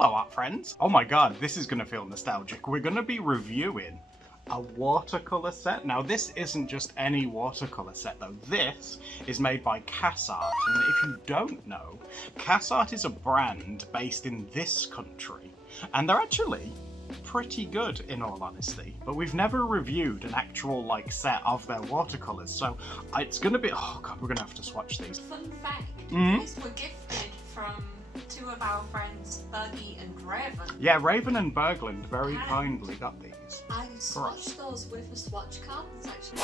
Hello art friends! Oh my god, this is going to feel nostalgic. We're going to be reviewing a watercolor set. Now this isn't just any watercolor set though. This is made by CassArt, and if you don't know, CassArt is a brand based in this country, and they're actually pretty good in all honesty, but we've never reviewed an actual like set of their watercolors, so it's gonna be, oh god, we're gonna have to swatch these. Fun fact, these were gifted from two of our friends, Bergie and Raven. Yeah, Raven and Berglund very kindly got these. I swatched those with the swatch cards actually.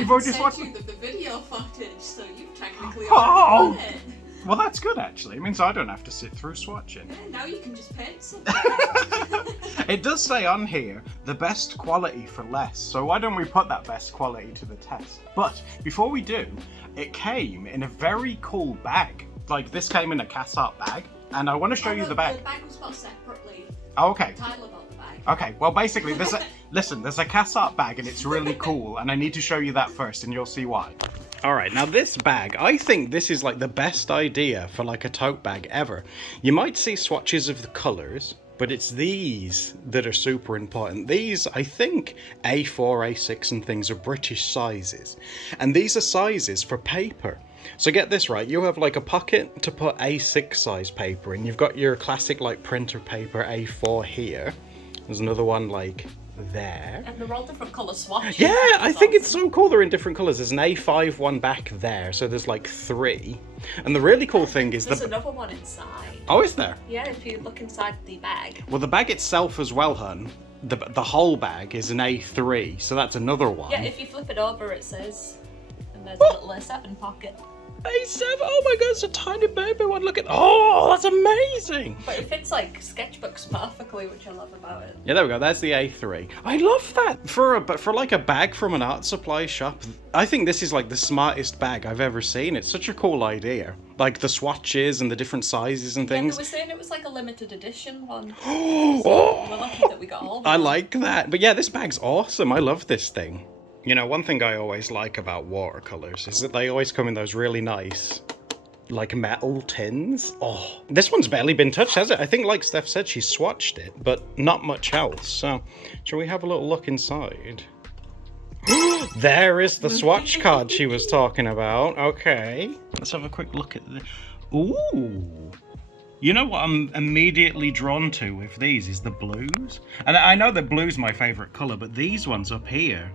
You've already swatched you the video footage, so you've technically Oh! already done it. Well, that's good actually. It means I don't have to sit through swatching. Yeah, now you can just paint something. It does say on here, the best quality for less, so why don't we put that best quality to the test? But before we do, it came in a very cool bag. Like, this came in a CassArt bag, and I want to show you the bag. The bag was bought separately. Oh, okay. Tyler bought the bag. Okay, well basically, there's a CassArt bag, and it's really cool, and I need to show you that first, and you'll see why. Alright, now this bag, I think this is like the best idea for like a tote bag ever. You might see swatches of the colours, but it's these that are super important. These, I think, A4, A6 and things are British sizes. And these are sizes for paper. So get this right, you have like a pocket to put A6 size paper in. You've got your classic like printer paper A4 here. There's another one like there. And they're all different colour swatches. Yeah, I think it's so cool they're in different colours. There's an A5 one back there, so there's like 3. And the really cool thing is there's another one inside. Oh, is there? Yeah, if you look inside the bag. Well, the bag itself as well, hun. The whole bag is an A3, so that's another one. Yeah, if you flip it over, it says, and there's a little A7 pocket. A7, oh my god, it's a tiny baby one. Look at, oh, that's amazing. But it fits like sketchbooks perfectly, which I love about it. Yeah, there we go. There's the A3. I love that for like a bag from an art supply shop. I think this is like the smartest bag I've ever seen. It's such a cool idea. Like the swatches and the different sizes and things. Yeah, they were saying it was like a limited edition one. Oh, so we're lucky that we got all of them. I like that. But yeah, this bag's awesome. I love this thing. You know, one thing I always like about watercolors is that they always come in those really nice, like, metal tins. Oh, this one's barely been touched, has it? I think, like Steph said, she swatched it, but not much else. So, shall we have a little look inside? There is the swatch card she was talking about. Okay. Let's have a quick look at the... Ooh! You know what I'm immediately drawn to with these is the blues. And I know that blue's my favourite colour, but these ones up here...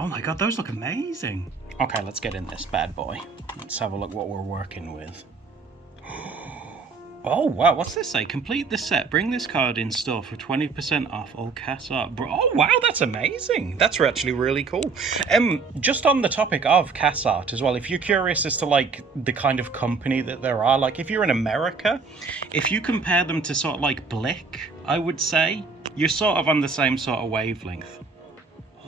Oh my god, those look amazing. Okay, let's get in this bad boy. Let's have a look what we're working with. Oh wow, what's this say? Complete the set. Bring this card in store for 20% off all CassArt. Oh wow, that's amazing. That's actually really cool. Just on the topic of CassArt as well, if you're curious as to like the kind of company that there are, like if you're in America, if you compare them to sort of like Blick, I would say, you're sort of on the same sort of wavelength.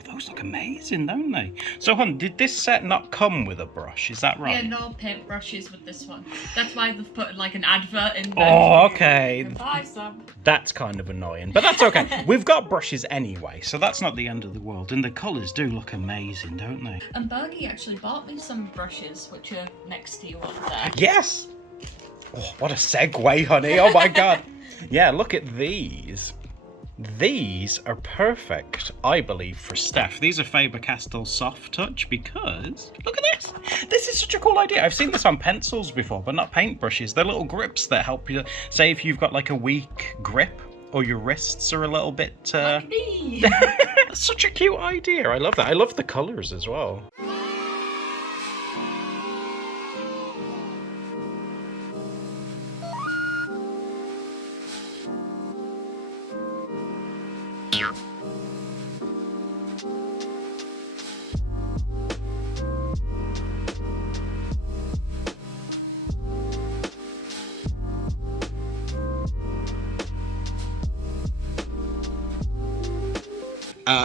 Those look amazing, don't they? So, hon, did this set not come with a brush? Is that right? Yeah, no paint brushes with this one. That's why they've put like an advert in there. Oh, okay. Buy some. That's kind of annoying, but that's okay. We've got brushes anyway, so that's not the end of the world. And the colours do look amazing, don't they? And Bergie actually bought me some brushes, which are next to you over there. Yes! Oh, what a segue, honey. Oh, my God. Yeah, look at these. These are perfect, I believe, for Steph. These are Faber-Castell Soft Touch because, look at this. This is such a cool idea. I've seen this on pencils before, but not paintbrushes. They're little grips that help you, say if you've got like a weak grip or your wrists are a little bit... Like me. Such a cute idea. I love that. I love the colours as well.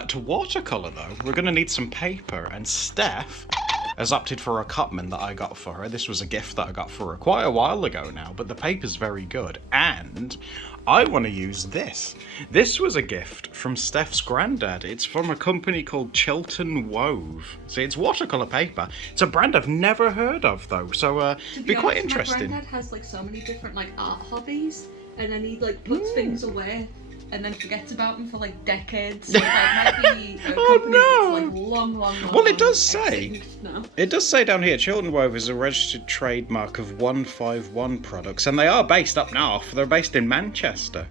To watercolour though, we're going to need some paper, and Steph has opted for a Cutman that I got for her. This was a gift that I got for her quite a while ago now, but the paper's very good. And I want to use this. This was a gift from Steph's granddad. It's from a company called Chilton Wove. So it's watercolor paper. It's a brand I've never heard of though, so it'd be quite interesting. My granddad has like so many different like art hobbies, and then he like puts things away and then forgets about them for like decades. So that might be a company that's like long. Well, it does say. extinct now. It does say down here, Chilton Wove is a registered trademark of 151 products, and they are based up north. They're based in Manchester.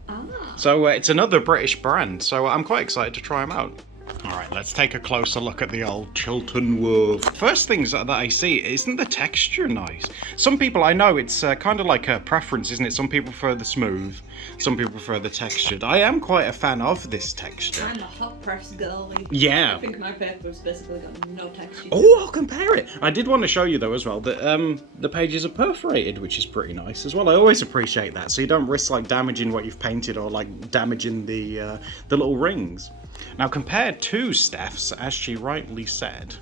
So it's another British brand, so I'm quite excited to try them out. Alright, let's take a closer look at the old Chilton Wove. First things that I see, isn't the texture nice? Some people, I know it's kind of like a preference, isn't it? Some people prefer the smooth, some people prefer the textured. I am quite a fan of this texture. I'm a hot press girly. Yeah. I think my paper's basically got no texture. Oh, I'll compare it. I did want to show you though as well that the pages are perforated, which is pretty nice as well. I always appreciate that, so you don't risk like damaging what you've painted or like damaging the little rings. Now compared to Steph's, as she rightly said,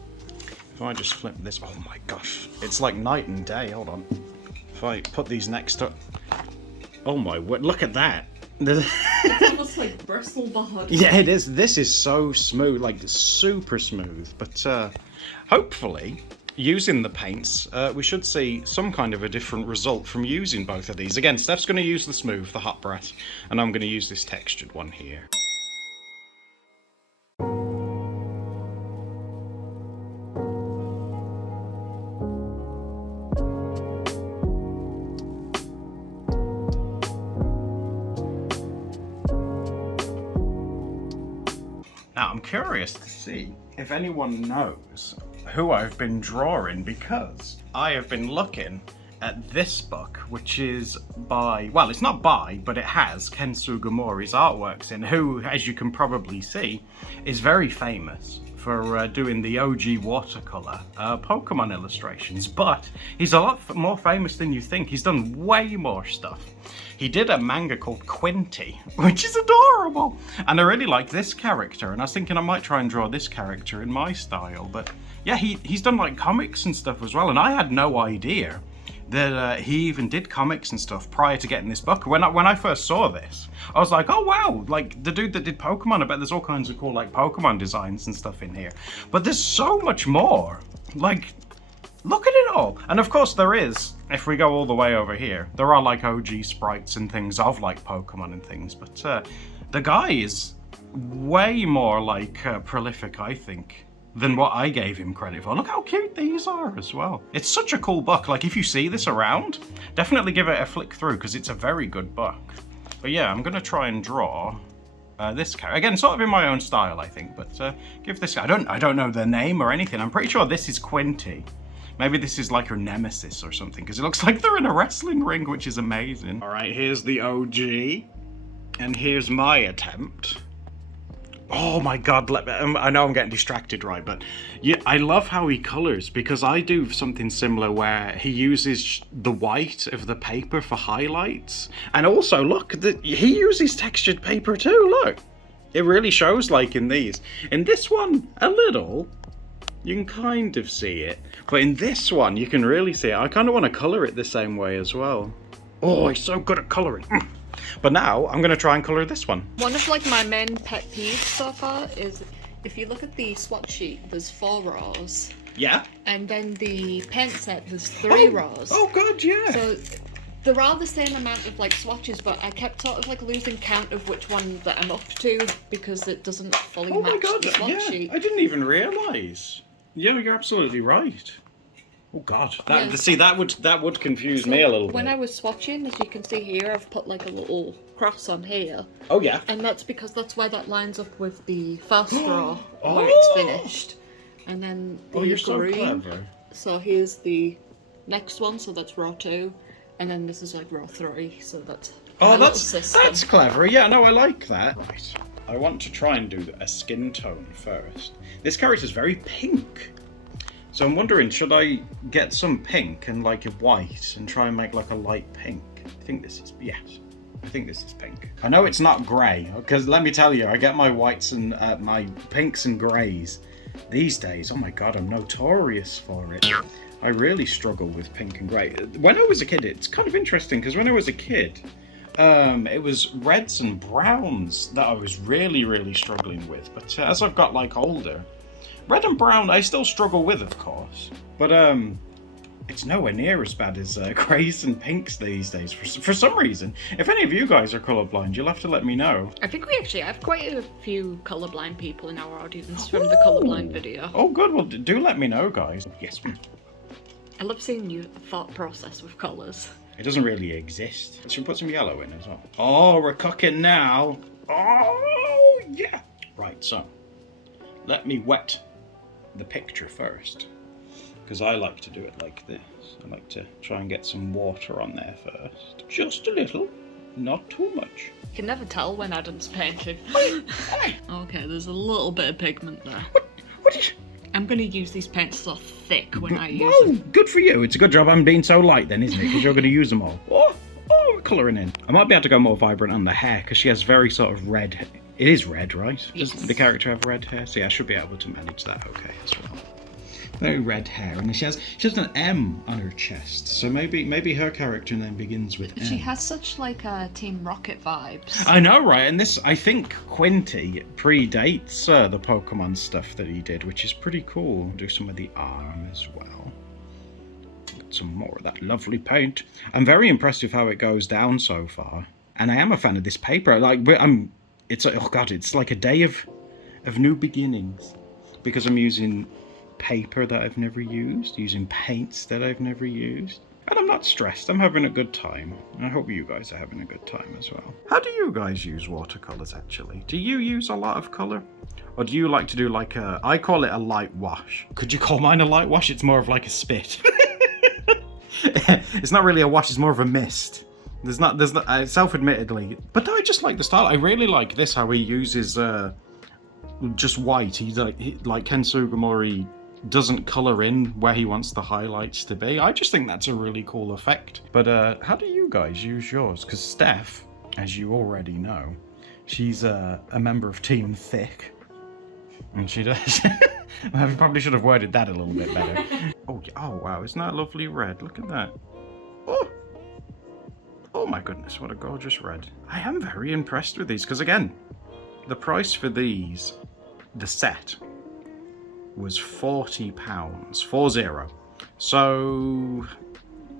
if I just flip this, oh my gosh, it's like night and day. Hold on. If I put these next to, oh my word, look at that. It's almost like bristlebark. Yeah, it is. This is so smooth, like super smooth. But hopefully, using the paints, we should see some kind of a different result from using both of these. Again, Steph's going to use the smooth, the hot press, and I'm going to use this textured one here. Now, I'm curious to see if anyone knows who I've been drawing, because I have been looking at this book, which is by, well, it's not by, but it has Ken Sugimori's artworks in, who, as you can probably see, is very famous for doing the OG watercolor Pokemon illustrations, but he's a lot more famous than you think. He's done way more stuff. He did a manga called Quinty, which is adorable, and I really like this character, and I was thinking I might try and draw this character in my style, but yeah, he's done like comics and stuff as well, and I had no idea that he even did comics and stuff prior to getting this book. When I first saw this, I was like, oh wow, like the dude that did Pokemon, I bet there's all kinds of cool like Pokemon designs and stuff in here. But there's so much more. Like, look at it all. And of course there is, if we go all the way over here, there are like OG sprites and things of like Pokemon and things, but the guy is way more like prolific, I think, than what I gave him credit for. Look how cute these are as well. It's such a cool book. Like, if you see this around, definitely give it a flick through, because it's a very good book. But yeah, I'm gonna try and draw this character. Again, sort of in my own style, I think, but give this guy, I don't know their name or anything. I'm pretty sure this is Quinty. Maybe this is like her nemesis or something, because it looks like they're in a wrestling ring, which is amazing. All right, here's the OG, and here's my attempt. Oh my god, I know I'm getting distracted, right, but yeah, I love how he colors, because I do something similar where he uses the white of the paper for highlights, and also look, he uses textured paper too. Look, it really shows, like in these. In this one, a little, you can kind of see it, but in this one, you can really see it. I kind of want to color it the same way as well. Oh, he's so good at coloring. But now I'm going to try and colour this one. One of like my main pet peeves so far is if you look at the swatch sheet, there's 4 rows. Yeah. And then the paint set, there's 3 rows. Oh god, yeah. So there are the same amount of like swatches, but I kept sort of like losing count of which one that I'm up to, because it doesn't fully match the swatch sheet. I didn't even realise. Yeah, you're absolutely right. Oh god, see, that would confuse me a little bit. When I was swatching, as you can see here, I've put like a little cross on here. Oh yeah. And that's because that's where that lines up with the first row, where it's finished. And then the you're so green. clever. So here's the next one, so that's row 2. And then this is like row 3, so that's that's clever. Yeah, no, I like that. Right. I want to try and do a skin tone first. This character's very pink. So I'm wondering, should I get some pink and like a white and try and make like a light pink? I think this is, yes, I think this is pink. I know it's not grey, because let me tell you, I get my whites and my pinks and greys These days, oh my god, I'm notorious for it. I really struggle with pink and grey. When I was a kid, it's kind of interesting, because when I was a kid, it was reds and browns that I was really, really struggling with. But as I've got, like, older, red and brown I still struggle with, of course. But, it's nowhere near as bad as greys and pinks these days, for some reason. If any of you guys are colourblind, you'll have to let me know. I think we actually have quite a few colourblind people in our audience from the colourblind video. Oh, good. Well, do let me know, guys. Yes. I love seeing your thought process with colours. It doesn't really exist. Should we put some yellow in as well? Oh, we're cooking now. Oh, yeah. Right, so let me wet the picture first, because I like to do it like this. I like to try and get some water on there first. Just a little, not too much. You can never tell when Adam's painting. Okay, there's a little bit of pigment there. What is... I'm going to use these paints so thick when I use Oh, them. good for you. It's a good job I'm being so light then, isn't it? Because you're going to use them all. Oh, we're colouring in. I might be able to go more vibrant on the hair, because she has very sort of red... It is red, right? Yes. Does the character have red hair? So yeah, I should be able to manage that okay as well. Very red hair, and she has an M on her chest, so maybe her character then begins with M. She has such like Team Rocket vibes. I know, right? And this, I think, Quinty predates the Pokemon stuff that he did, which is pretty cool. Do some of the arm as well. Get some more of that lovely paint. I'm very impressed with how it goes down so far, and I am a fan of this paper. Like, it's oh god, it's like a day of new beginnings, because I'm using paper that I've never used, using paints that I've never used, and I'm not stressed. I'm having a good time. I hope you guys are having a good time as well. How do you guys use watercolors actually? Do you use a lot of color, or do you like to do like I call it a light wash? Could you call mine a light wash? It's more of like a spit. It's not really a wash, it's more of a mist. There's not self-admittedly, but I just like the style. I really like this, how he uses just white. He like Ken Sugimori doesn't colour in where he wants the highlights to be. I just think that's a really cool effect. But how do you guys use yours? Because Steph, as you already know, she's a member of Team Thick, and she does. I probably should have worded that a little bit better. Oh wow, isn't that a lovely red? Look at that. Oh my goodness, what a gorgeous red. I am very impressed with these, because again, the price for these, the set, was £40, 40. So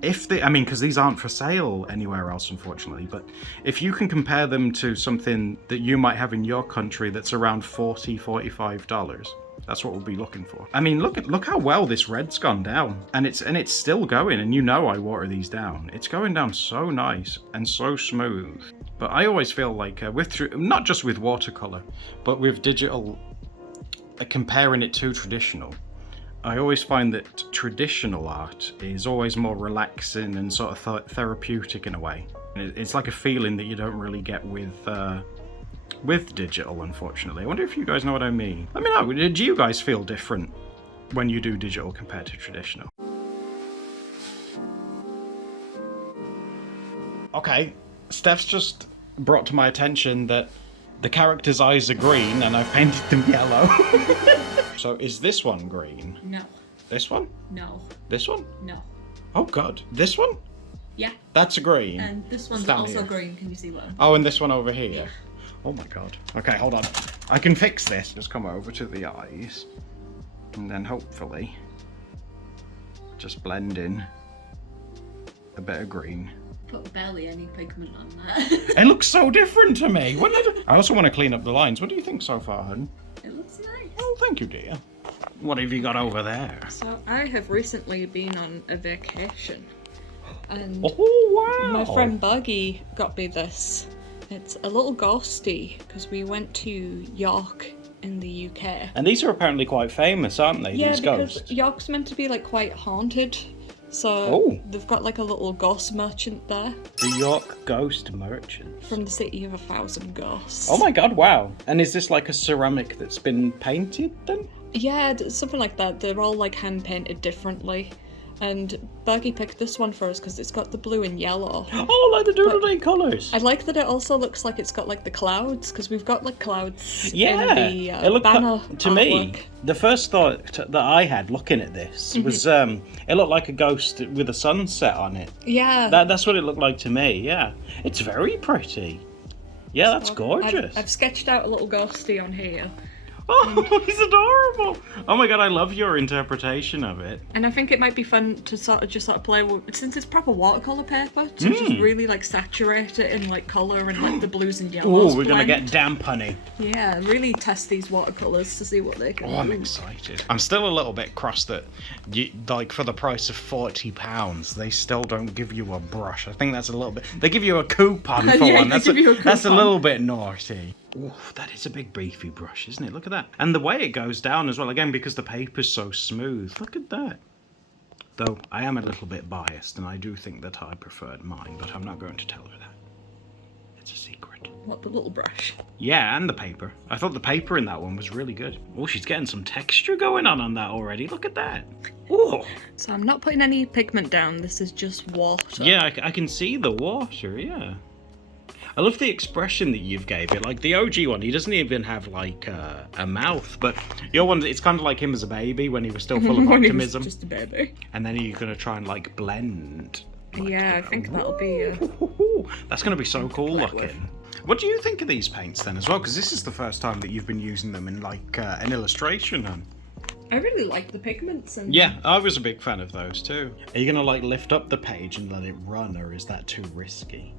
if they, I mean, because these aren't for sale anywhere else, unfortunately, but if you can compare them to something that you might have in your country that's around $40, $45, that's what we'll be looking for. I mean, look how well this red's gone down, and it's still going. And you know, I water these down. It's going down so nice and so smooth. But I always feel like not just with watercolor, but with digital, comparing it to traditional, I always find that traditional art is always more relaxing and sort of therapeutic in a way. It's like a feeling that you don't really get with digital, unfortunately. I wonder if you guys know what I mean. Let me know. Do you guys feel different when you do digital compared to traditional? Okay, Steph's just brought to my attention that the character's eyes are green and I've painted them yellow. So is this one green? No. This one? No. This one? No. Oh god. This one? Yeah. That's a green. And this one's Stand also here. green. Can you see one? Oh, and this one over here. Yeah. Oh my god. Okay, hold on. I can fix this. Just come over to the eyes, and then hopefully just blend in a bit of green. Put barely any pigment on that. It looks so different to me. I also want to clean up the lines. What do you think so far, hun? It looks nice. Oh, thank you, dear. What have you got over there? So I have recently been on a vacation, and Oh, wow. my friend Buggy got me this. It's a little ghosty, because we went to York in the UK. And these are apparently quite famous, aren't they? Yeah, these because ghosts. York's meant to be like quite haunted. So Oh. they've got like a little ghost merchant there The York Ghost Merchant. from the city of 1,000 ghosts. Oh my god, wow. And is this like a ceramic that's been painted then? Yeah, something like that. They're all like hand painted differently. And Bergie picked this one for us because it's got the blue and yellow. Oh, like the Doodle colours. I like that it also looks like it's got like the clouds, because we've got like clouds Yeah, in the it looked banner to me. artwork. The first thought that I had looking at this was it looked like a ghost with a sunset on it. Yeah. That's what it looked like to me. Yeah, it's very pretty. Yeah, that's gorgeous. I've sketched out a little ghosty on here. Oh, he's adorable! Oh my god, I love your interpretation of it. And I think it might be fun to sort of play with, since it's proper watercolor paper, to just really like saturate it in like colour and like the blues and yellows. Oh, we're gonna blend. get damp, honey. Yeah, really test these watercolors to see what they can do. Oh, I'm excited. I'm still a little bit cross that, like, for the price of £40, they still don't give you a brush. I think that's a little bit. They give you a coupon for Yeah, one. they give you a That's a coupon. little bit naughty. Oh, that is a big beefy brush, isn't it? Look at that. And the way it goes down as well, again, because the paper's so smooth. Look at that. Though, I am a little bit biased, and I do think that I preferred mine, but I'm not going to tell her that. It's a secret. What, the little brush? Yeah, and the paper. I thought the paper in that one was really good. Oh, she's getting some texture going on that already. Look at that. Oh. So I'm not putting any pigment down, this is just water. Yeah, I can see the water, yeah. I love the expression that you've gave it. Like the OG one, he doesn't even have like a mouth, but your one, it's kind of like him as a baby when he was still full of When he was optimism. just a baby. And then you're gonna try and like blend. Like, Yeah, I think that'll be that's gonna be so cool play with. looking. What do you think of these paints then as well? Because this is the first time that you've been using them in like an illustration. I really like the pigments and Yeah, I was a big fan of those too. Are you gonna like lift up the page and let it run, or is that too risky?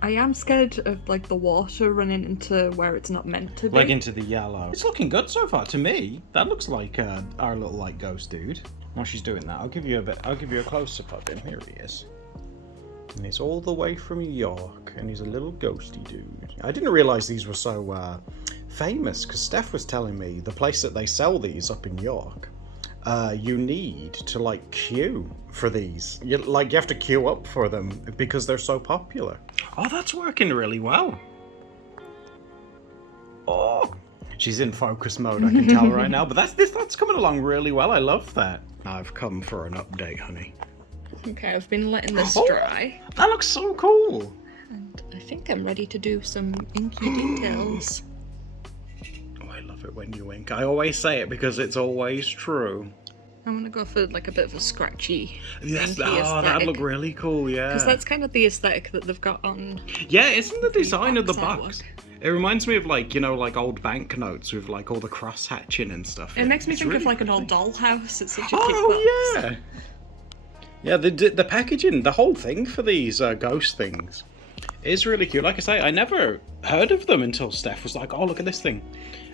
I am scared of like the water running into where it's not meant to be. Like into the yellow. It's looking good so far to me. That looks like our little like ghost dude. While she's doing that, I'll give you a close up of him. Here he is. And he's all the way from York, and he's a little ghosty dude. I didn't realise these were so famous, because Steph was telling me the place that they sell these up in York, you need to like queue for these. You have to queue up for them because they're so popular. Oh, that's working really well. Oh, she's in focus mode, I can tell right now. But that's coming along really well. I love that. I've come for an update, honey. Okay, I've been letting this Oh. dry. That looks so cool. And I think I'm ready to do some inky details. Oh, I love it when you ink. I always say it because it's always true. I'm gonna go for like a bit of a scratchy Yes, inky that'd look really cool, yeah. Because that's kind of the aesthetic that they've got on. Yeah, isn't the design of the box box? artwork. It reminds me of like, you know, like old banknotes with like all the cross hatching and stuff. It makes me It's think really of like an pretty. old dollhouse. It's such a cute Oh box. yeah. Yeah, the packaging, the whole thing for these ghost things is really cute. Like I say, I never heard of them until Steph was like, "Oh, look at this thing,"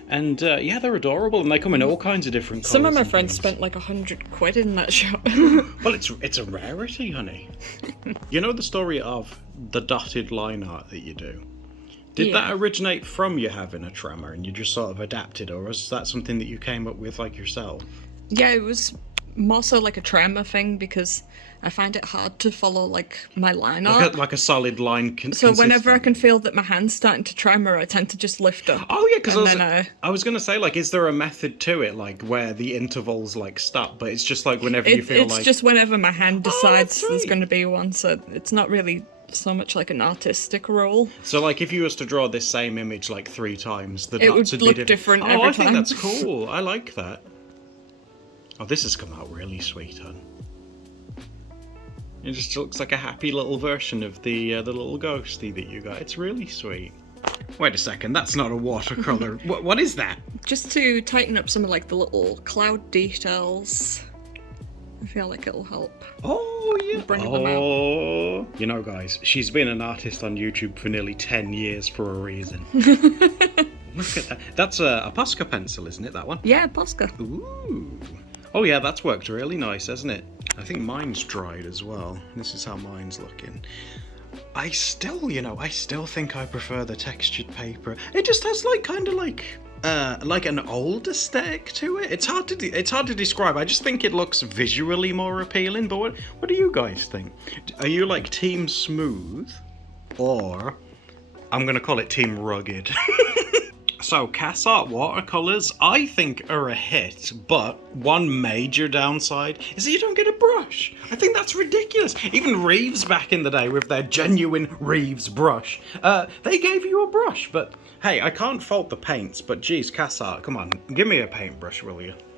and yeah, they're adorable, and they come in all kinds of different colours. Some of my and friends things. spent like £100 in that shop. Well, it's a rarity, honey. You know the story of the dotted line art that you do? Did Yeah. that originate from you having a tremor and you just sort of adapted, or was that something that you came up with like yourself? Yeah, it was more so like a tremor thing because I find it hard to follow like my line art. Like a solid line. So whenever I can feel that my hand's starting to tremor, I tend to just lift up. Oh yeah, because and I was gonna say, like, is there a method to it, like where the intervals like stop, but it's just like whenever you feel it's like. just whenever my hand Oh, decides that's there's right. going to be one, so it's not really so much like an artistic role. So like if you was to draw this same image like 3 times, the It dots would would look be different Oh, every I think time. that's cool. I like that. Oh, this has come out really sweet, hon. It just looks like a happy little version of the little ghosty that you got. It's really sweet. Wait a second, that's not a watercolor. What is that? Just to tighten up some of like the little cloud details. I feel like it'll help. Oh, yeah. Bring them out. Oh. You know, guys, she's been an artist on YouTube for nearly 10 years for a reason. Look at that. That's a Posca pencil, isn't it, that one? Yeah, Posca. Ooh. Oh, yeah, that's worked really nice, hasn't it? I think mine's dried as well. This is how mine's looking. I still think I prefer the textured paper. It just has like kind of like an old aesthetic to it. It's hard to describe. I just think it looks visually more appealing. But what do you guys think? Are you like team smooth, or I'm gonna call it team rugged? So, Cassart watercolors, I think, are a hit, but one major downside is that you don't get a brush. I think that's ridiculous. Even Reeves back in the day with their genuine Reeves brush, they gave you a brush, but hey, I can't fault the paints, but geez, Cassart, come on, give me a paintbrush, will you?